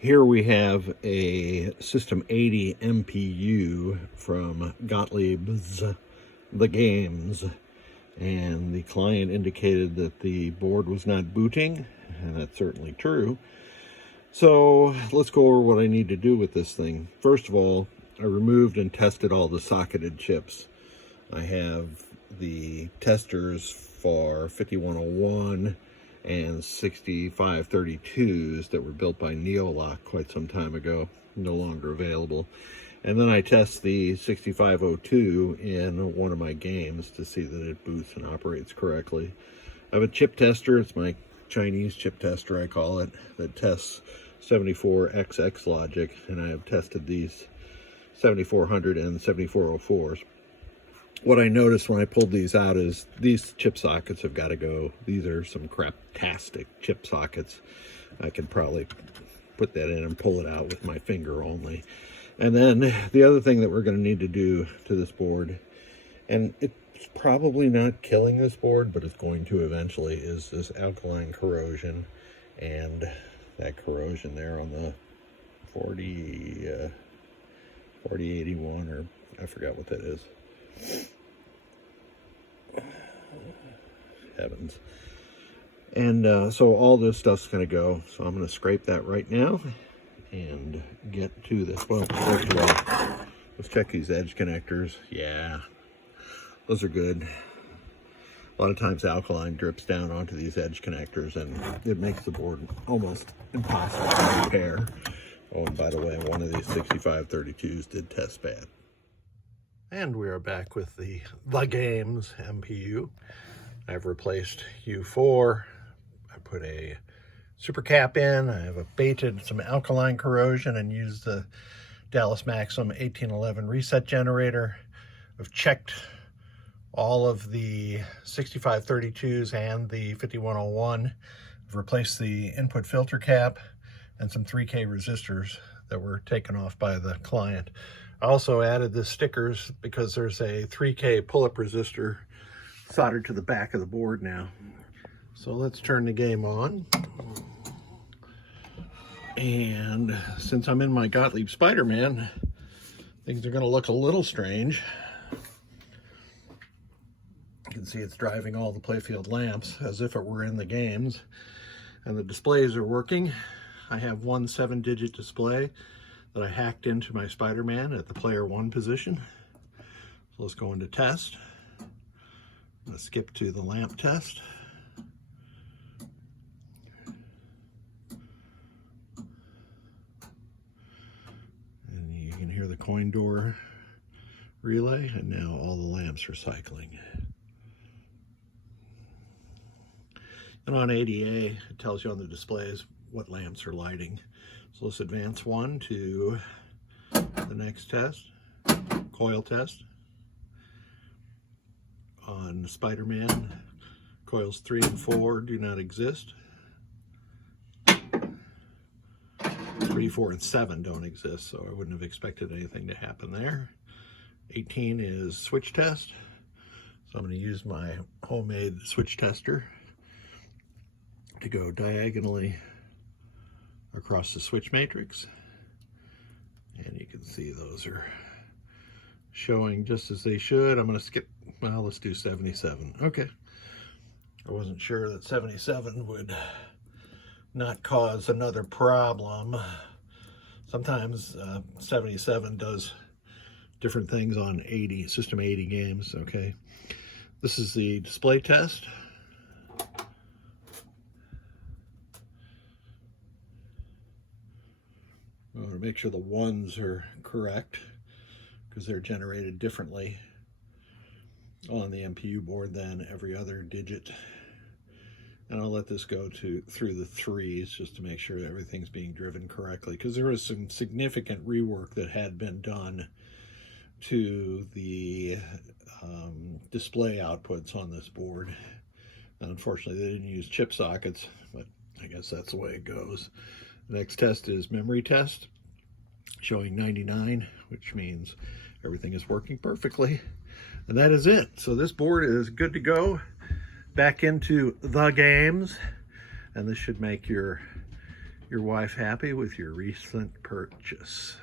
Here we have a System 80 MPU from Gottlieb's The Games, and the client indicated that the board was not booting, and that's certainly true. So let's go over what I need to do with this thing. First of all, I removed and tested all the socketed chips. I have the testers for 5101 and 6532s that were built by Neolock quite some time ago, no longer available. And then I test the 6502 in one of my games to see that it boots and operates correctly. I have a chip tester, it's my Chinese chip tester I call it, that tests 74XX logic, and I have tested these 7400 and 7404s. What I noticed when I pulled these out is these chip sockets have got to go. These are some craptastic chip sockets. I can probably put that in and pull it out with my finger only. And then the other thing that we're going to need to do to this board, and it's probably not killing this board, but it's going to eventually, is this alkaline corrosion. And that corrosion there on the 4081, or I forgot what that is. Heavens. And so all this stuff's going to go. So I'm going to scrape that right now and get to this. Well, first of all, let's check these edge connectors. Yeah, those are good. A lot of times alkaline drips down onto these edge connectors and it makes the board almost impossible to repair. Oh, and by the way, one of these 6532s did test bad. And we are back with the Games MPU. I've replaced U4. I put a super cap in. I have abated some alkaline corrosion and used the Dallas Maxim 1811 reset generator. I've checked all of the 6532s and the 5101. I've replaced the input filter cap and some 3K resistors that were taken off by the client. I also added the stickers because there's a 3K pull-up resistor soldered to the back of the board now. So let's turn the game on. And since I'm in my Gottlieb Spider-Man, things are going to look a little strange. You can see it's driving all the playfield lamps as if it were in the games. And the displays are working. I have one 7-digit display that I hacked into my Spider-Man at the player 1 position. So let's go into test. I'm going to skip to the lamp test. And you can hear the coin door relay, and now all the lamps are cycling. And on ADA, it tells you on the displays what lamps are lighting. So let's advance one to the next test, coil test. On Spider-Man, coils 3 and 4 do not exist. 3, 4, and 7 don't exist, so I wouldn't have expected anything to happen there. 18 is switch test. So I'm going to use my homemade switch tester to go diagonally across the switch matrix, and you can see those are showing just as they should. I'm going to skip, well, let's do 77. Okay, I wasn't sure that 77 would not cause another problem. Sometimes 77 does different things on System 80 games. Okay, this is the display test. I want to make sure the ones are correct because they're generated differently on the MPU board than every other digit. And I'll let this go through the 3s just to make sure that everything's being driven correctly, because there was some significant rework that had been done to the display outputs on this board. And unfortunately, they didn't use chip sockets, but I guess that's the way it goes. The next test is memory test, showing 99, which means everything is working perfectly. And that is it. So this board is good to go back into the games, and this should make your your wife happy with your recent purchase?